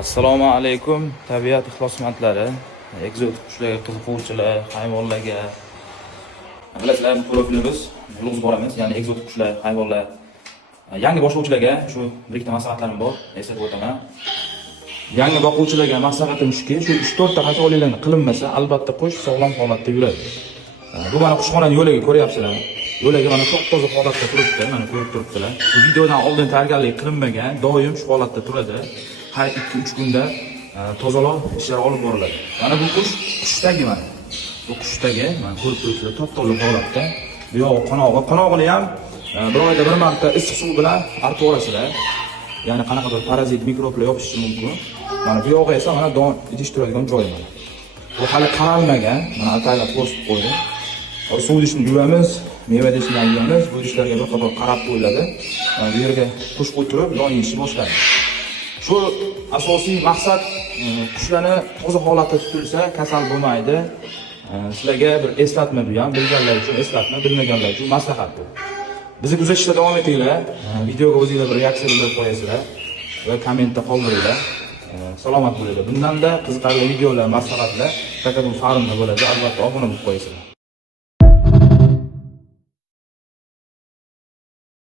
Assalomu alaykum tabiat ixlosmandlari, ekzotik qushlarga qiziquvchilar, hayvonlarga. Bilasizlar, profilimiz ulug' boramiz, ya'ni ekzotik qushlar, hayvonlar. Yangi boshlovchilarga shu bir ikkita maslahatlarim bor, eslatib o'taman. Yangi boquvchilarga maslahatim shuki, shu 3-4 ta xatoliklarni qilinmasa, albatta qush sog'lom holatda yuradi. Bu mana qushxonaning yo'lagi ko'ryapsizlar. Yo'lagi mana top-toza holatda turibdi, mana ko'rib turibsizlar. Bu videodan oldin tayyorgarlik qilinmagan, doim shu holatda turadi. Har 2-3 kunda tozalov ishlari olib boriladi. Mana bu qushdagi mana. Bu qushdagi mana ko'rib turibsizlar, top-toza holatda. Bu yog'i qonog'ini ham bir oyda bir marta issiq suv bilan artib olasizlar. Ya'ni qanaqadir parazit, mikroblar yopishishi mumkin. Mana bu yog'i esa mana don idish turadigan joyi mana. Bu hali qaralmagan, mana ataylab ko'rsatib qo'ydim. Suv idishni yuvamiz, meva idishni yuvamiz, bu idishlarga bir qator qarab qo'yiladi. Bu yerga qush qo'yib turib, don yeyishni boshlaydi. Shu asosiy maqsad qushlarni toza holatda tutilsa, kasal bo'lmaydi. Sizlarga bir eslatma bu ham, bilganlar uchun eslatma, bilmaganlar uchun maslahat bu. Bizni kuzatishda davom etinglar. Videoga o'zingizlar bir reaksiya bildirib qo'yasizlar va kommentda qoldiringlar. Salomat bo'linglar. Bundan-da qiziqarli videolar, maslahatlar Takadum Farmda bo'ladi. Albatta obuna bo'lib qo'yasizlar.